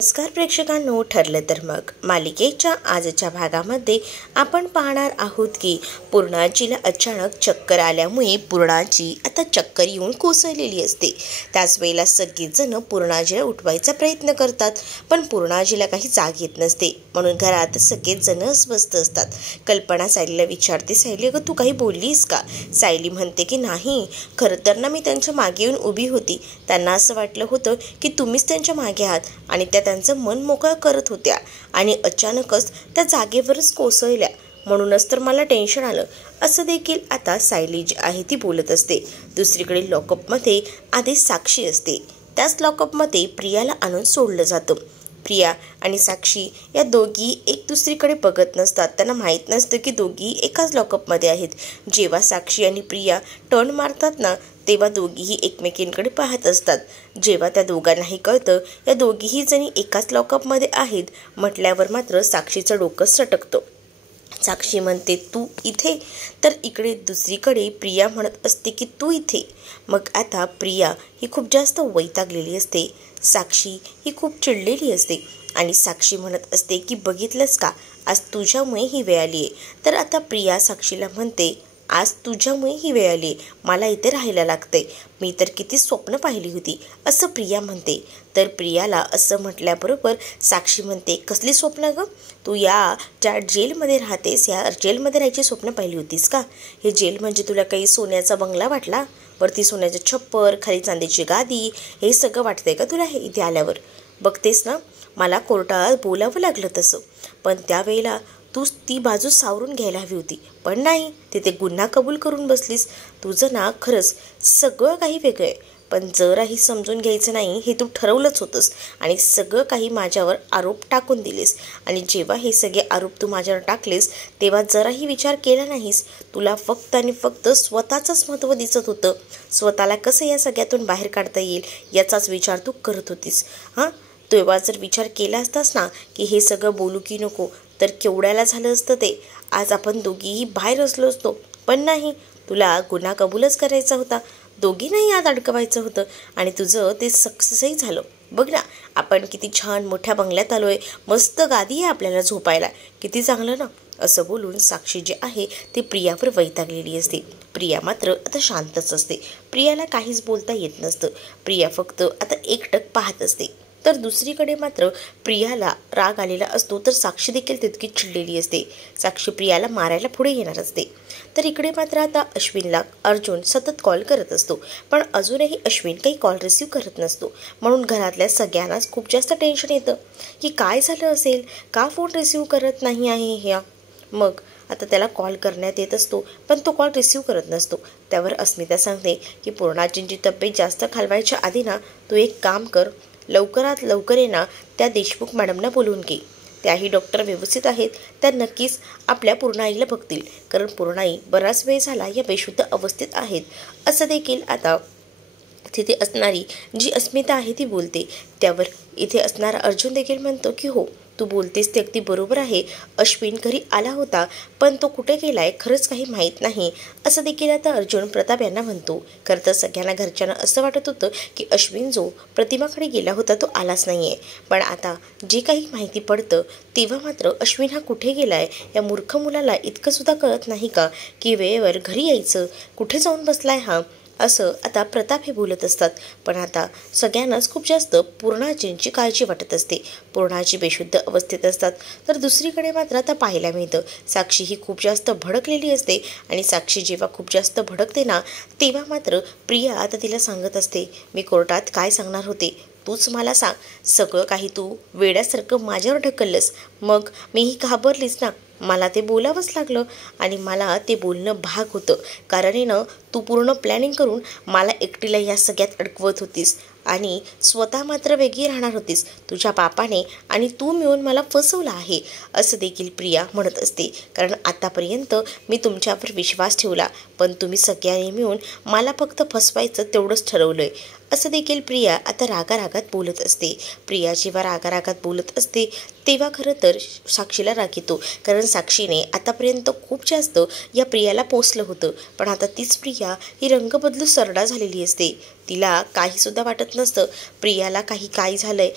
नमस्कार प्रेक्षकांनो, ठरलं तर मग मालिकेच्या आजच्या भागामध्ये आपण पाहणार आहोत की पूर्णाजीला अचानक चक्कर आल्यामुळे पूर्णाजी आता चक्कर येऊन कोसळलेली असते। त्याच वेळेला सगळेजण पूर्णाजीला उठवायचा प्रयत्न करतात, पण पूर्णाजीला काही जाग येत नसते। म्हणून घरात सगळेजण अस्वस्थ असतात। कल्पना सायलीला विचारते, सायली अगं तू काही बोललीस का? सायली म्हणते की नाही, खरं तर ना मी त्यांच्या मागे येऊन उभी होती। त्यांना असं वाटलं होतं की तुम्हीच त्यांच्या मागे आहात आणि त्या त्यांचं मन मोकळं करत होत्या आणि अचानकच त्या जागेवरच कोसळल्या, म्हणूनच तर मला टेन्शन आलं, असं देखील आता सायली जी आहे ती बोलत असते। दुसरीकडे लॉकअपमध्ये आधी साक्षी असते। त्याच लॉकअपमध्ये प्रियाला आणून सोडलं जातं। प्रिया आणि साक्षी या दोघी एक दुसरीकडे बघत नसतात। त्यांना माहीत नसतं की दोघी एकाच लॉकअपमध्ये आहेत। जेव्हा साक्षी आणि प्रिया टर्न मारतात ना, तेव्हा दोघीही एकमेकींकडे पाहत असतात। जेव्हा त्या दोघांनाही कळतं या दोघीही जणी एकाच लॉकअपमध्ये आहेत म्हटल्यावर मात्र साक्षीचं डोकं सटकतं। साक्षी म्हणते तू इथे, तर इकडे दुसरीकडे प्रिया म्हणत असते की तू इथे। मग आता प्रिया ही खूप जास्त वैतागलेली असते। साक्षी ही खूप चिडलेली असते आणि साक्षी म्हणत असते की बघितलंस का, आज तुझ्यामुळे ही वेळ आली आहे। तर आता प्रिया साक्षीला म्हणते, आज तुझ्यामुळे ही वेळ आली, मला इथे राहायला लागतंय, मी तर किती स्वप्न पाहिली होती, असं प्रिया म्हणते। तर प्रियाला असं म्हटल्याबरोबर साक्षी म्हणते, कसली स्वप्न गं? तू या ज्या जेलमध्ये राहतेस या जेलमध्ये राहायची स्वप्न पाहिली होतीस का? हे जेल म्हणजे तुला काही सोन्याचा बंगला वाटला? वरती सोन्याचं छप्पर, खाली चांदीची गादी, हे सगळं वाटतंय का तुला हे इथे आल्यावर? बघतेस ना, मला कोर्टात बोलावं लागलं तसं, पण त्यावेळेला तू ती बाजू सावरून घ्यायला हवी होती, पण नाही, तिथे गुन्हा कबूल करून बसलीस। तुझं ना खरंच सगळं काही वेगळं आहे, पण जराही समजून घ्यायचं नाही हे तू ठरवलंच होतंस आणि सगळं काही माझ्यावर आरोप टाकून दिलेस। आणि जेव्हा हे सगळे आरोप तू माझ्यावर टाकलेस तेव्हा जराही विचार केला नाहीस। तुला फक्त आणि फक्त स्वतःचंच महत्त्व दिसत होतं। स्वतःला कसं या सगळ्यातून बाहेर काढता येईल याचाच विचार तू करत होतीस। तेव्हा जर विचार केला असतास ना की हे सगळं बोलू की नको, तर केवढ्याला झालं असतं ते, आज आपण दोघीही बाहेर असलो असतो, पण नाही, तुला गुन्हा कबूलच करायचा होता, दोघींनाही आत अडकवायचं होतं आणि तुझं ते सक्सेसही झालं। बघ ना, आपण किती छान मोठ्या बंगल्यात आलोय, मस्त गादी आहे आपल्याला झोपायला, किती चांगलं ना, असं बोलून साक्षी जी आहे ती प्रियावर वैतागलेली असते। प्रिया मात्र आता शांतच असते। प्रियाला काहीच बोलता येत नसतं। प्रिया फक्त आता एकटक पाहत असते। तर दुसरीकडे मात्र प्रियाला राग आलेला असतो, तर साक्षी देखील तितकी चिडलेली असते। साक्षी प्रियाला मारायला पुढे येणार असते। तर इकडे मात्र आता अश्विनला अर्जुन सतत कॉल करत असतो, पण अजूनही अश्विन काही कॉल रिसीव्ह करत नसतो। म्हणून घरातल्या सगळ्यांनाच खूप जास्त टेन्शन येतं की काय झालं असेल, का फोन रिसीव्ह करत नाही आहे ह्या। मग आता त्याला कॉल करण्यात येत असतो, पण तो कॉल रिसीव्ह करत नसतो। त्यावर अस्मिता सांगते की पूर्णाजींची तब्येत जास्त खालवायच्या आधी ना तू एक काम कर, लवकरात लवकर ये ना त्या देशमुख मॅडमना बोलवून घे, त्याही डॉक्टर व्यवस्थित आहेत, त्या नक्कीच आपल्या पूर्णाईला बघतील, कारण पूर्णाई बराच वेळ झाला या बेशुद्ध अवस्थेत आहेत, असं देखील आता तिथे असणारी जी अस्मिता आहे ती बोलते। त्यावर इथे असणारा अर्जुन देखील म्हणतो की हो, तू बोलतेस ते अगदी बरोबर आहे, अश्विन घरी आला होता, पण तो कुठे गेलाय खरंच काही माहीत नाही, असं देखील आता अर्जुन प्रताप यांना म्हणतो। खरं तर सगळ्यांना घरच्यांना असं वाटत होतं की अश्विन जो प्रतिमाकडे गेला होता तो आलाच नाही आहे, पण आता जे काही माहिती पडतं तेव्हा मात्र अश्विन हा कुठे गेलाय या मूर्ख मुलाला इतकं सुद्धा कळत नाही का की वेळेवर घरी यायचं, कुठे जाऊन बसलाय हा, असं आता प्रताप हे बोलत असतात। पण आता सगळ्यांनाच खूप जास्त पूर्णाजींची काळजी वाटत असते। पूर्णाजी बेशुद्ध अवस्थेत असतात। तर दुसरीकडे मात्र आता पाहायला मिळतं साक्षी ही खूप जास्त भडकलेली असते आणि साक्षी जेव्हा खूप जास्त भडकते ना तेव्हा मात्र प्रिया आता तिला सांगत असते, मी कोर्टात काय सांगणार होते तूच मला सांग, सगळं काही तू वेड्यासारखं माझ्यावर ढकललंस, मग मीही घाबरलीस ना, मला ते बोलावंच लागलं आणि मला ते बोलणं भाग होतं, कारण तू पूर्ण प्लॅनिंग करून मला एकटीला या सगळ्यात अडकवत होतीस आणि स्वतः मात्र वेगळी राहणार होतीस। तुझ्या बापाने आणि तू मिळून मला फसवलं आहे, असं देखील प्रिया म्हणत असते, कारण आतापर्यंत मी तुमच्यावर विश्वास ठेवला, पण तुम्ही सगळ्यांनी मिळून मला फक्त फसवायचं तेवढंच ठरवलंय, असं देखील प्रिया आता रागारागात बोलत असते। प्रिया जेव्हा रागारागात बोलत असते तेव्हा खरं तर साक्षीला राग येतो, कारण साक्षीने आतापर्यंत खूप जास्त या प्रियाला पोसलं होतं, पण आता तीच प्रिया ही रंग बदलू सरडा झालेली असते। तिला काहीसुद्धा वाटत नसतं प्रियाला काय झालंय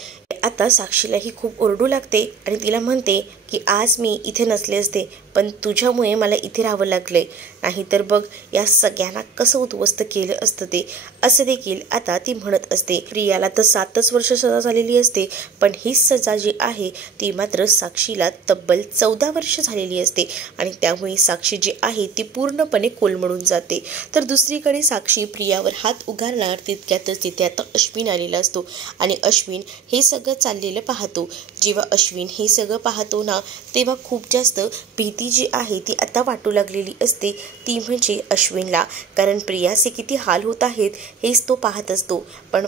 आता साक्षीलाही खूप ओरडू लागते आणि तिला म्हणते की आज मी इथे नसले असते, पण तुझ्यामुळे मला इथे राहावं लागले, नाहीतर बघ या सगळ्यांना कसं उद्ध्वस्त केलं असतं ते, असं देखील आता ती म्हणत असते. प्रियाला तर 7च वर्ष सजा झालेली असते, पण ही सजा जी आहे ती मात्र साक्षीला तब्बल 14 वर्ष झालेली असते आणि त्यामुळे साक्षी जी आहे ती पूर्णपणे कोलमडून जाते. तर दुसरीकडे साक्षी प्रियावर हात उगारणार तितक्यातच तिथे आता अश्विन आलेला असतो आणि अश्विन हे सगळं चाललेलं पाहतो. जेव्हा अश्विन हे सगळं पाहतो ना, तेव्हा खूप जास्त भीती जी आहे ती आता वाटू लागलेली असते, ती म्हणजे अश्विनला. कारण प्रियाचे किती हाल होत आहेत हेच तो पाहत असतो. पण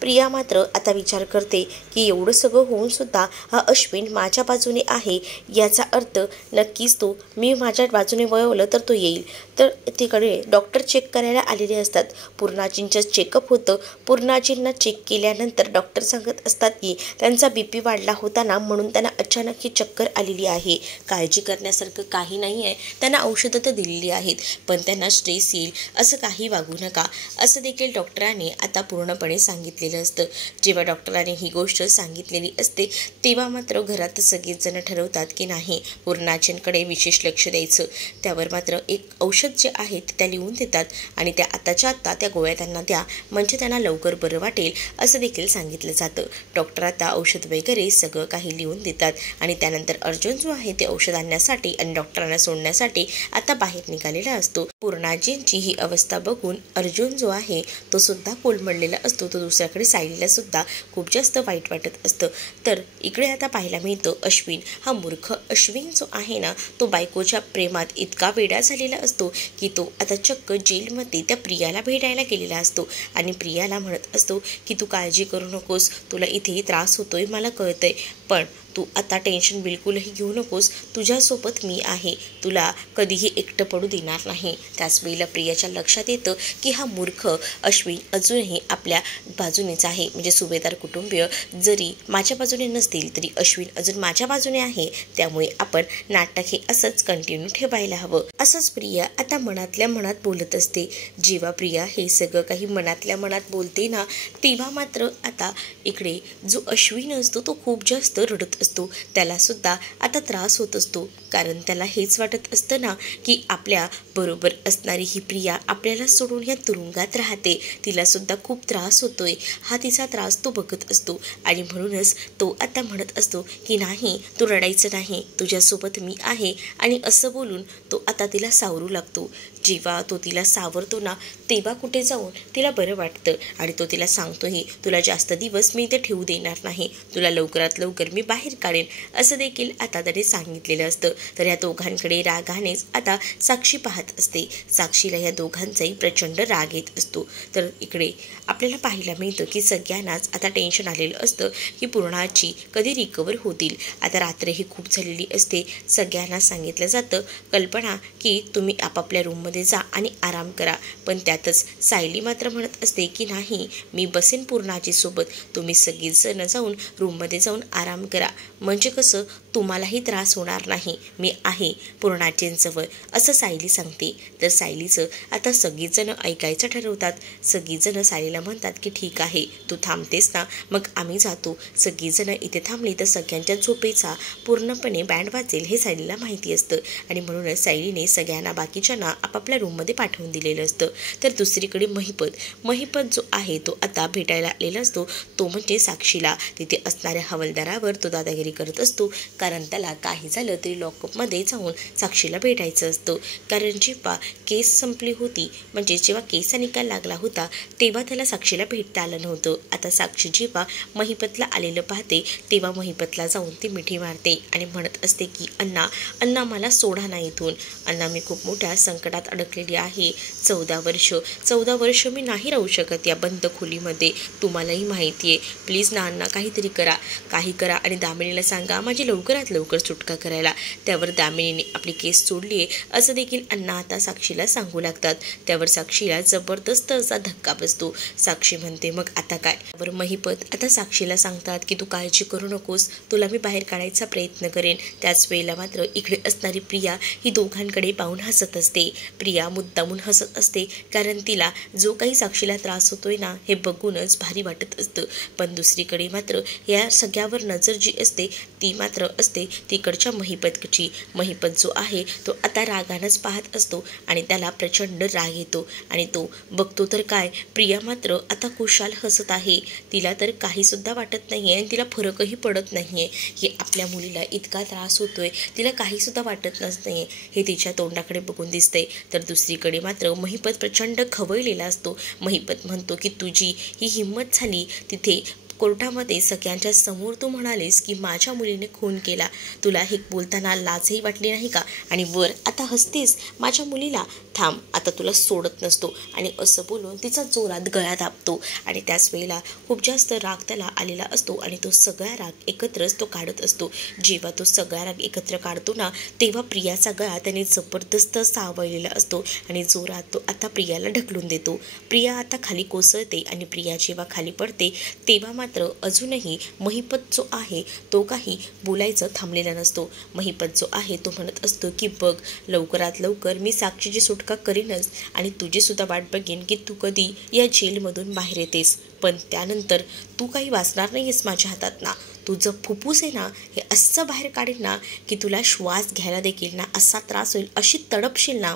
प्रिया मात्र आता विचार करते की एवढं सगळं होऊन सुद्धा हा अश्विन माझ्या बाजूने आहे, याचा अर्थ नक्कीच तो मी माझ्या बाजूने वळवलं तर तो येईल. तर तिकडे डॉक्टर चेक करायला आलेले असतात. पूर्णाजींचं चेकअप होतं. पूर्णाजींना चेक केल्यानंतर डॉक्टर सांगत असतात की त्यांचा BP वाढला होता ना, म्हणून त्यांना अचानक ही चक्कर आलेली आहे. काळजी करण्यासारखं काही नाही आहे, त्यांना औषधं तर दिलेली आहेत, पण त्यांना स्ट्रेस येईल असं काही वागू नका, असं देखील डॉक्टरांनी आता पूर्णपणे सांगितले असतं. जेव्हा डॉक्टरांनी ही गोष्ट सांगितलेली असते तेव्हा मात्र घरात सगळेच जण ठरवतात की नाही, पूर्णाजींकडे विशेष लक्ष द्यायचं. त्यावर मात्र एक औषध जे आहे ते त्या लिहून देतात आणि त्या आताच्या आत्ता त्या गोळ्या त्यांना द्या, म्हणजे त्यांना लवकर बरं वाटेल असं देखील सांगितलं जातं. डॉक्टर आता औषध वगैरे सगळं काही लिहून देतात आणि त्यानंतर अर्जुन जो आहे ते औषध आणण्यासाठी आणि डॉक्टरांना सोडण्यासाठी आता बाहेर निघालेला असतो. पूर्णाजींची ही अवस्था बघून अर्जुन जो आहे तो सुद्धा कोलमडलेला असतो. तो दुसऱ्याकडे सायलीला सुद्धा खूप जास्त वाईट वाटत असतं. तर इकडे आता पाहायला मिळतं अश्विन हा मूर्ख अश्विन जो आहे ना, तो बायकोच्या प्रेमात इतका वेडा झालेला असतो की तो आता चक्क जेलमध्ये त्या प्रियाला भेटायला गेलेला असतो आणि प्रियाला म्हणत असतो की तू काळजी करू नकोस, तुला इथे त्रास होतोय मला कळतंय, पण तू आता टेन्शन बिलकुलही घेऊ नकोस, तुझ्यासोबत मी आहे, तुला कधीही एकटं पडू देणार नाही. त्याच वेळेला प्रियाच्या लक्षात येतं की हा मूर्ख अश्विन अजूनही आपल्या बाजूनेच आहे, म्हणजे सुभेदार कुटुंबीय जरी माझ्या बाजूने नसतील तरी अश्विन अजून माझ्या बाजूने आहे, त्यामुळे आपण नाटक हे असंच कंटिन्यू ठेवायला हवं, असंच प्रिया आता मनातल्या मनात बोलत असते. जेव्हा प्रिया हे सगळं काही मनातल्या मनात बोलते ना, तेव्हा मात्र आता इकडे जो अश्विन असतो तो खूप जास्त रडत असतो. त्याला सुद्धा आता त्रास होत असतो, कारण त्याला हेच वाटत असतं ना की आपल्या बरोबर असणारी ही प्रिया आपल्याला सोडून या तुरुंगात राहते, तिला सुद्धा खूप त्रास होतोय, हा तिचा त्रास तो बघत असतो आणि म्हणूनच तो आता म्हणत असतो की नाही, तू रडायचं नाही, तुझ्यासोबत मी आहे. आणि असं बोलून तो आता तिला सावरू लागतो. जेव्हा तो तिला सावरतो ना, तेव्हा कुठे जाऊन तिला बरं वाटतं आणि तो तिला सांगतोही, तुला जास्त दिवस मी इथे ठेवू देणार नाही, तुला लवकरात लवकर मी बाहेर काढेन, असं देखील आता त्याने सांगितलेलं असतं. तर या दोघांकडे रागानेच आता साक्षी पाहत असते. साक्षीला या दोघांचाही प्रचंड राग येत असतो. तर इकडे आपल्याला पाहायला मिळतं की सगळ्यांनाच आता टेन्शन आलेलं असतं की पूर्णाची कधी रिकवर होतील. आता रात्रही खूप झालेली असते. सगळ्यांना सांगितलं जातं, कल्पना की तुम्ही आपापल्या रूममध्ये जा आणि आराम करा, पण त्यातच सायली मात्र म्हणत असते की नाही, मी बसेन पूर्णाची सोबत, तुम्ही सगळीच जण जाऊन रूममध्ये जाऊन आराम करा, म्हणजे कसं तुम्हालाही त्रास होणार नाही, मी आहे पूर्णाजींजवळ, असं सायली सांगते. तर सायलीचं आता सगळीजणं ऐकायचं ठरवतात. सगळीजणं सायलीला म्हणतात की ठीक आहे, तू थांबतेस ना, मग आम्ही जातो. सगळीजणं इथे थांबली तर सगळ्यांच्या झोपेचा पूर्णपणे बँड वाजेल हे सायलीला माहिती असतं आणि म्हणूनच सायलीने सगळ्यांना बाकीच्यांना आपापल्या रूममध्ये पाठवून दिलेलं असतं. तर दुसरीकडे महिपत जो आहे तो आता भेटायला आलेला असतो. तो म्हणजे साक्षीला तिथे असणाऱ्या हवालदारावर तो दादागिरी करत असतो, कारण त्याला काही झालं तरी लॉकअपमध्ये जाऊन साक्षीला भेटायचं असतं. कारण जेव्हा केस संपली होती, म्हणजे जेव्हा केसचा निकाल लागला होता, तेव्हा त्याला साक्षीला भेटता आलं नव्हतं. आता साक्षी जेव्हा महिपतला आलेलं पाहते तेव्हा महिपतला जाऊन ती मिठी मारते आणि म्हणत असते की अण्णा मला सोडा नाही इथून, अण्णा मी खूप मोठ्या संकटात अडकलेली आहे. 14 वर्ष मी नाही राहू शकत या बंद खोलीमध्ये, तुम्हालाही माहिती आहे. प्लीज ना अण्णा, काहीतरी करा, काही करा आणि दामिनीला सांगा माझी लवकरात लवकर सुटका करायला. त्यावर दामिनीने आपली केस सोडली आहे असं देखील अण्णा आता साक्षीला सांगू लागतात. त्यावर साक्षीला जबरदस्त असा धक्का बसतो. साक्षी म्हणते मग आता काय. त्यावर महिपत आता साक्षीला सांगतात की तू काळजी करू नकोस, तुला मी बाहेर काढायचा प्रयत्न करेन. त्याच वेळेला मात्र इकडे असणारी प्रिया ही दोघांकडे पाहून हसत असते. प्रिया मुद्दामून हसत असते, कारण तिला जो काही साक्षीला त्रास होतोय ना हे बघूनच भारी वाटत असतं. पण दुसरीकडे मात्र या सगळ्यावर नजर जी असते ती मात्र असते तिकडच्या महिपतची. महिपत जो आहे तो आता रागानंच पाहत असतो आणि त्याला प्रचंड राग येतो आणि तो बघतो तर काय, प्रिया मात्र आता खुशाल हसत आहे. तिला तर काही सुद्धा वाटत नाहीये आणि तिला फरकही पडत नाहीये की आपल्या मुलीला इतका त्रास होतोय, तिला काही सुद्धा वाटत नसते हे तिच्या तोंडाकडे बघून दिसते. तर दुसरीकडे मात्र महिपत प्रचंड खवळलेला असतो. महिपत म्हणतो की तुझी ही हिंमत झाली तिथे कोर्टामध्ये सगळ्यांच्या समोर तू म्हणालीस की माझ्या मुलीने खून केला, तुला हे बोलताना लाजही वाटली नाही का, आणि वर आता हसतेस माझ्या मुलीला, थांब आता तुला सोडत नसतो. आणि असं बोलून तिचा जोरात गळा दाबतो आणि त्याच वेळेला खूप जास्त राग त्याला आलेला असतो आणि तो सगळा राग एकत्रच तो काढत असतो. जेव्हा तो सगळा राग एकत्र काढतो ना तेव्हा प्रियाचा गळा त्याने जबरदस्त सावळलेला असतो आणि जोरात तो आता प्रियाला ढकलून देतो. प्रिया आता खाली कोसळते आणि प्रिया जेव्हा खाली पडते तेव्हा मात्र अजूनही महिपत जो आहे तो काही बोलायचं थांबलेला नसतो. महिपत जो आहे तो म्हणत असतो की बघ, लवकरात लवकर मी साक्षीची सुटका करीनच आणि तुझी सुद्धा वाट बघेन की तू कधी या जेलमधून बाहेर येतेस, पण त्यानंतर तू काही वाचणार नाहीयेस माझ्या हातात ना. तुझं फुफ्फुस आहे ना हे असं बाहेर काढेल ना की तुला श्वास घ्यायला देखील ना असा त्रास होईल, अशी तडपशील ना,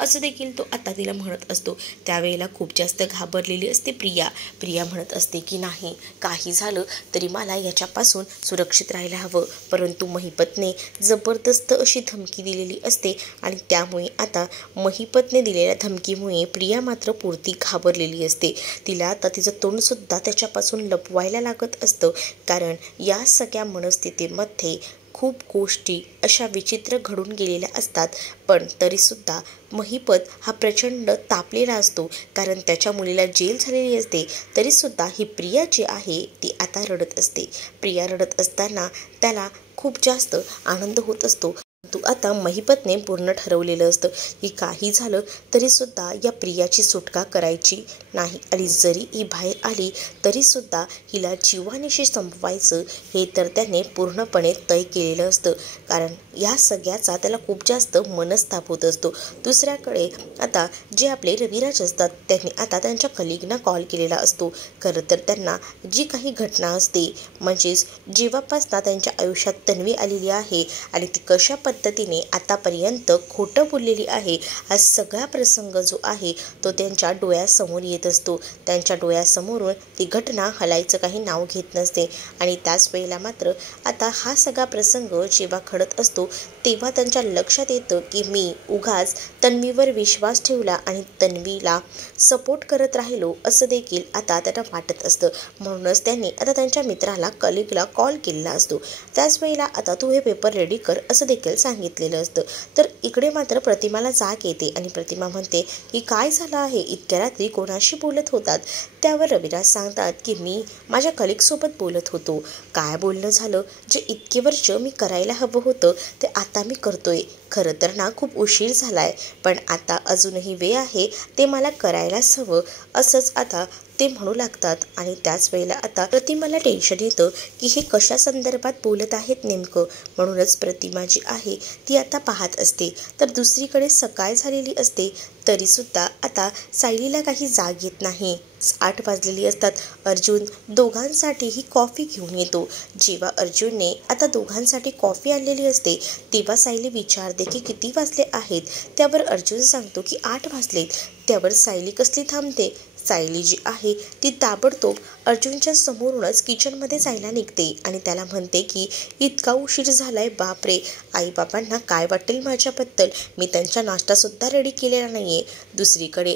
असं देखील तो आता तिला म्हणत असतो. त्यावेळेला खूप जास्त घाबरलेली असते प्रिया. प्रिया म्हणत असते की नाही, काही झालं तरी मला याच्यापासून सुरक्षित राहायला हवं, परंतु महिपतने जबरदस्त अशी धमकी दिलेली असते आणि त्यामुळे आता महिपतने दिलेल्या धमकीमुळे प्रिया मात्र पुरती घाबरलेली असते. तिला आता तिचं तोंडसुद्धा त्याच्यापासून लपवायला लागत असतं, कारण या सगळ्या मनस्थितीमध्ये खूप गोष्टी अशा विचित्र घडून गेलेल्या असतात. पण तरीसुद्धा महिपत हा प्रचंड तापलेला असतो, कारण त्याच्या मुलीला जेल झालेली असते. तरीसुद्धा ही प्रिया जी आहे ती आता रडत असते. प्रिया रडत असताना त्याला खूप जास्त आनंद होत असतो. तू आता महिपतने पूर्ण ठरवलेलं असतं की काही झालं तरीसुद्धा या प्रियाची सुटका करायची नाही आणि जरी ही बाहेर आली तरीसुद्धा हिला जीवानिशी संपवायचं हे तर त्याने पूर्णपणे तय केलेलं असतं, कारण या सगळ्याचा त्याला खूप जास्त मनस्ताप होत असतो. दुसऱ्याकडे आता जे आपले रविराज असतात त्यांनी आता त्यांच्या कलिगना कॉल केलेला असतो. खरं तर त्यांना जी काही घटना असते, म्हणजेच जेव्हापासनं त्यांच्या आयुष्यात तन्वी आलेली आहे आणि ती कशा पद्धतीने आतापर्यंत खोटं बोललेली आहे, हा सगळा प्रसंग जो आहे तो त्यांच्या डोळ्यासमोर येत असतो. त्यांच्या डोळ्यासमोरून ती घटना हलायचं काही नाव घेत नसते आणि त्याच वेळेला मात्र आता हा सगळा प्रसंग जेव्हा घडत असतो तेव्हा त्यांच्या लक्षात येतं की मी उगाच तन्वीवर विश्वास ठेवला आणि तन्वीला सपोर्ट करत राहिलो असं देखील आता त्यांना वाटत असतं. म्हणूनच त्यांनी आता त्यांच्या मित्राला कलिगला कॉल केलेला असतो. त्याच वेळेला आता तू हे पेपर रेडी कर असं देखील सांगितलेलं असतं. तर इकडे मात्र प्रतिमाला जाग येते आणि प्रतिमा म्हणते की काय झालं आहे, इतक्या रात्री कोणाशी बोलत होतात. त्यावर रविराज सांगतात की मी माझ्या कलिगसोबत बोलत होतो. काय बोलणं झालं, जे इतके वर्ष मी करायला हवं होतं ते आता मी करतोय. खरं तर ना खूप उशीर झालाय, पण आता अजूनही वेळ आहे, ते मला करायलाच हवं असंच आता ते म्हणू लागतात. आणि त्याच वेळेला आता प्रतिमाला टेन्शन येतं की हे कशा संदर्भात बोलत आहेत नेमकं, म्हणूनच प्रतिमा जी आहे ती आता पाहत असते. तर दुसरीकडे सकाळ झालेली असते तरीसुद्धा आता सायलीला काही जाग येत नाही. 8 वाजलेली असतात. अर्जुन दोघांसाठीही कॉफी घेऊन येतो. जेव्हा अर्जुनने आता दोघांसाठी कॉफी आणलेली असते तेव्हा सायली विचारते की किती वाजले आहेत. त्यावर अर्जुन सांगतो की 8 वाजलेत. त्यावर सायली कसली थांबते. सायली जी आहे ती ताबडतोब अर्जुनच्या समोरूनच किचनमध्ये जायला निघते आणि त्याला म्हणते की इतका उशीर झालाय, बापरे, आईबाबांना काय वाटेल माझ्याबद्दल, मी त्यांचा नाश्तासुद्धा रेडी केलेला नाहीये. दुसरीकडे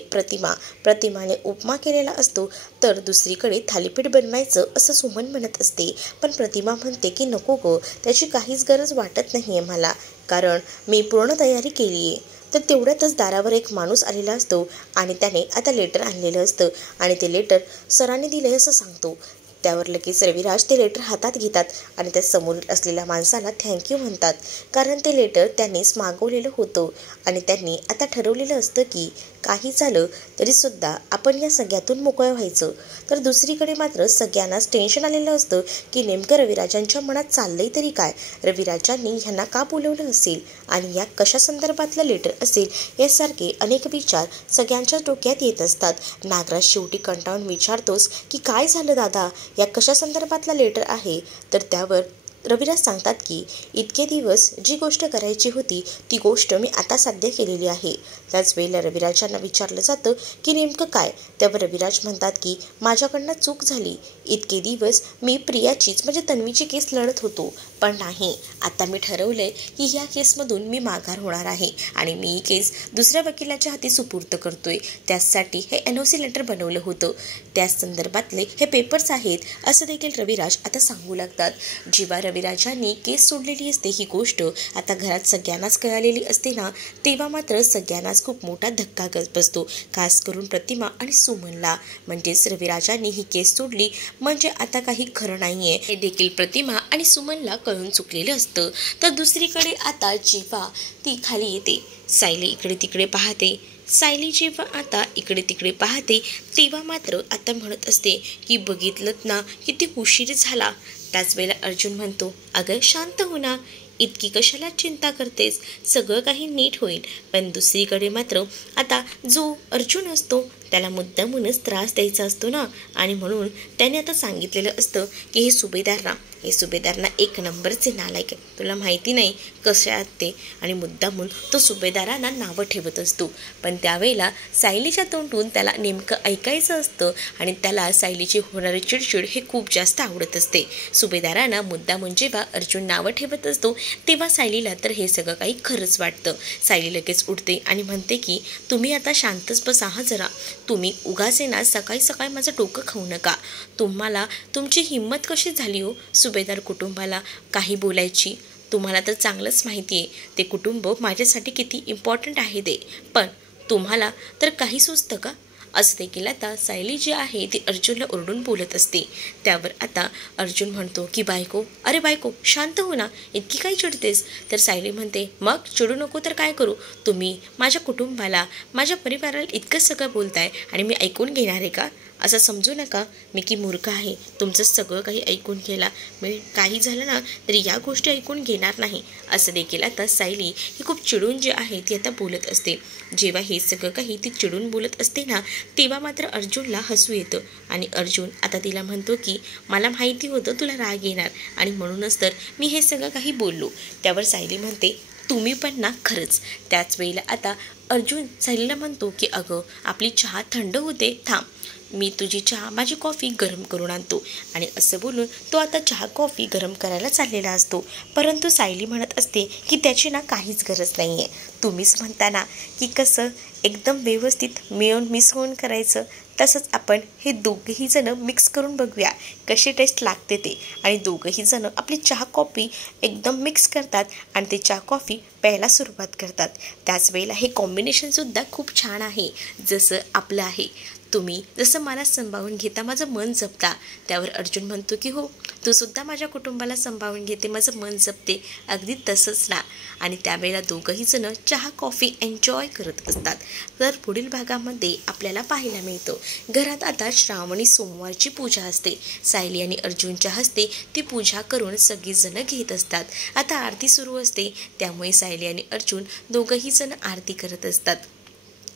प्रतिमाने उपमा केलेला असतो, तर दुसरीकडे थालीपीठ बनवायचं असं सुमन म्हणत असते. पण प्रतिमा म्हणते की नको गो, त्याची काहीच गरज वाटत नाहीये मला, कारण मी पूर्ण तयारी केली आहे. तर तेवढ्यातच दारावर एक माणूस आलेला असतो आणि त्याने आता लेटर आणलेलं असतं आणि ते लेटर सरांनी दिले असं सांगतो. त्यावर लगेच रविराज ते लेटर हातात घेतात आणि त्या समोर असलेल्या माणसाला थँक्यू म्हणतात, कारण ते लेटर त्यांनीच मागवलेलं होतं आणि त्यांनी आता ठरवलेलं असतं की काही झालं तरी सुद्धा आपण या सगळ्यातून मोकळं व्हायचं. तर दुसरीकडे मात्र सगळ्यांनाच टेन्शन आलेलं असतं की नेमकं रविराजांच्या मनात चाललंय तरी काय, रविराजांनी ह्यांना का बोलवलं असेल आणि या कशा संदर्भातलं लेटर असेल, यासारखे अनेक विचार सगळ्यांच्या डोक्यात येत असतात. नागराज शेवटी कंटाळून विचारतोच की काय झालं दादा, या कशा संदर्भातला लेटर आहे. तर त्यावर रविराज सांगतात की इतके दिवस जी गोष्ट करायची होती ती गोष्ट मी आता सध्या केलेली आहे. त्याच वेळेला रविराजांना विचारलं जातं की नेमकं काय. त्यावर रविराज म्हणतात की माझ्याकडनं चूक झाली, इतके दिवस मी प्रियाचीच म्हणजे तन्वीची केस लढत होतो, पण नाही, आता मी ठरवलंय की ह्या केसमधून मी माघार होणार आहे आणि मी ही केस दुसऱ्या वकिलाच्या हाती सुपूर्द करतोय. त्यासाठी हे NOC लेटर बनवलं होतं, त्याच संदर्भातले हे पेपर्स आहेत असं देखील रविराज आता सांगू लागतात. जेव्हा रविराजांनी केस सोडलेली असते ही गोष्ट आता घरात सगळ्यांनाच कळालेली असते ना, तेव्हा मात्र सगळ्यांनाच खूप मोठा धक्का बसतो, खास करून प्रतिमा आणि सुमनला. म्हणजेच रविराजांनी ही केस सोडली म्हणजे आता काही खरं नाहीये हे देखील प्रतिमा आणि सुमनला कळून चुकलेलं असतं. तर दुसरीकडे आता जेव्हा ती खाली येते, सायली इकडे तिकडे पाहते. सायली जेव्हा आता इकडे तिकडे पाहते तेव्हा मात्र आता म्हणत असते की बघितलं ना किती उशीर झाला. त्याच वेळेला अर्जुन म्हणतो, अगं शांत हो ना, इतकी कशाला चिंता करतेस, सगळं काही नीट होईल. पण दुसरीकडे मात्र आता जो अर्जुन असतो त्याला मुद्दामूनच त्रास द्यायचा असतो ना, आणि म्हणून त्याने आता सांगितलेलं असतं की हे सुभेदारना एक नंबरचे नालायक आहे, तुला माहिती नाही कसे आहेत ते, आणि मुद्दामून तो सुभेदारांना नावं ठेवत असतो. पण त्यावेळेला सायलीच्या तोंडून त्याला नेमकं ऐकायचं असतं आणि त्याला सायलीची होणारी चिडचिड हे खूप जास्त आवडत असते. सुभेदारांना मुद्दामून जेव्हा अर्जुन नावं ठेवत असतो तेव्हा सायलीला तर हे सगळं काही खरंच वाटतं. सायली लगेच उठते आणि म्हणते की तुम्ही आता शांतच बसा हा जरा, तुम्ही उगाच ना सकाळी सकाळी माझं डोकं खाऊ नका. तुम्हाला तुमची हिंमत कशी झाली हो सुभेदार कुटुंबाला काही बोलायची. तुम्हाला तर चांगलंच माहिती आहे ते कुटुंब माझ्यासाठी किती इम्पॉर्टंट आहे ते, पण तुम्हाला तर काही सुचतं का. असं देखील आता सायली जी आहे ती अर्जुनला ओरडून बोलत असते. त्यावर आता अर्जुन म्हणतो की अरे बायको शांत हो ना, इतकी काय चिडतेस. तर सायली म्हणते, मग चिडू नको तर काय करू, तुम्ही माझ्या कुटुंबाला माझ्या परिवाराला इतकं सगळं बोलताय आणि मी ऐकून घेणार आहे का. असं समजू नका मी की मूर्ख आहे, तुमचं सगळं काही ऐकून घ्यायला, मी काही झालं ना तरी या गोष्टी ऐकून घेणार नाही. असं देखील आता सायली ही खूप चिडून जी आहे ती आता बोलत असते. जेव्हा हे सगळं काही ती चिडून बोलत असते ना तेव्हा मात्र अर्जुनला हसू येतं आणि अर्जुन आता तिला म्हणतो की मला माहिती होतं तुला राग येणार आणि म्हणूनच तर मी हे सगळं काही बोललो. त्यावर सायली म्हणते, तुम्ही पण ना खरंच. त्याच वेळेला आता अर्जुन सायलीला म्हणतो की अगं आपली चहा थंड होते, थांब मी तुझी चहा माझी कॉफी गरम करून आणतो. आणि असं बोलून तो आता चहा कॉफी गरम करायला चाललेला असतो. परंतु सायली म्हणत असते की त्याची ना काहीच गरज नाही आहे, तुम्हीच म्हणता ना की कसं एकदम व्यवस्थित मिळून मिसळून करायचं, तसंच आपण हे दोघेही जणं मिक्स करून बघूया कशी टेस्ट लागते ते. आणि दोघंही जणं आपली चहा कॉफी एकदम मिक्स करतात आणि ते चहा कॉफी प्यायला सुरुवात करतात. त्याच वेळेला हे कॉम्बिनेशनसुद्धा खूप छान आहे जसं आपलं आहे. तुम्ही जसं मला सांभाळून घेता माझं मन जपता. त्यावर अर्जुन म्हणतो की हो तू सुद्धा माझ्या कुटुंबाला सांभाळून घेते, माझं मन जपते, अगदी तसंच ना. आणि त्यावेळेला दोघंही जणं चहा कॉफी एन्जॉय करत असतात. तर पुढील भागामध्ये आपल्याला पाहायला मिळतं घरात आता श्रावणी सोमवारची पूजा असते. सायली आणि अर्जुनच्या हस्ते ती पूजा करून सगळी जणं घेत असतात. आता आरती सुरू असते, त्यामुळे सायली आणि अर्जुन दोघंही जण आरती करत असतात.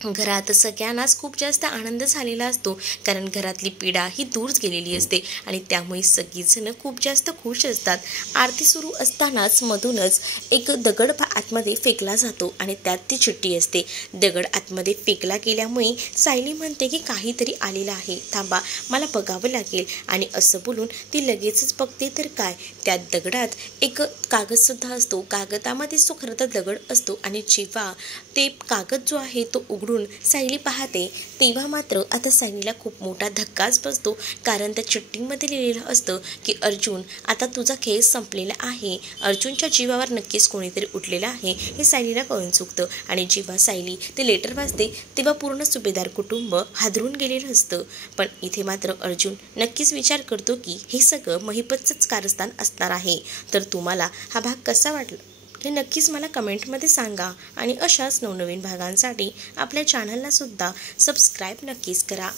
घरात सगळ्यांनाच खूप जास्त आनंद झालेला असतो, कारण घरातली पीडा ही दूरच गेलेली असते आणि त्यामुळे सगळीजणं खूप जास्त खुश असतात. आरती सुरू असतानाच मधूनच एक दगड आतमध्ये फेकला जातो आणि त्यात ती चिठ्ठी असते. दगड आतमध्ये फेकला गेल्यामुळे सायली म्हणते की काहीतरी आलेलं आहे, थांबा मला बघावं लागेल. आणि असं बोलून ती लगेचच बघते तर काय, त्या दगडात एक कागदसुद्धा असतो. कागदामध्ये तो खरं तर दगड असतो आणि जेव्हा ते कागद जो आहे तो उघडून सायली पाहते तेव्हा मात्र आता सायलीला खूप मोठा धक्काच बसतो, कारण त्या चिठ्ठीमध्ये लिहिलेलं असतं की अर्जुन आता तुझा खेळ संपलेला आहे. अर्जुनच्या जीवावर नक्कीच कोणीतरी उठलेलं आहे हे सायलीला कळून चुकतं. आणि जेव्हा सायली ते लेटर वाचते तेव्हा पूर्ण सुभेदार कुटुंब हादरून गेलेलं असतं. पण इथे मात्र अर्जुन नक्कीच विचार करतो की हे सगळं महिपतचंच कारस्थान असणार आहे. तर तुम्हाला हा भाग कसा वाटला हे नक्कीच मला कमेंटमध्ये सांगा आणि अशाच नवनवीन भागांसाठी आपल्या चॅनलला सुद्धा सबस्क्राईब नक्कीच करा.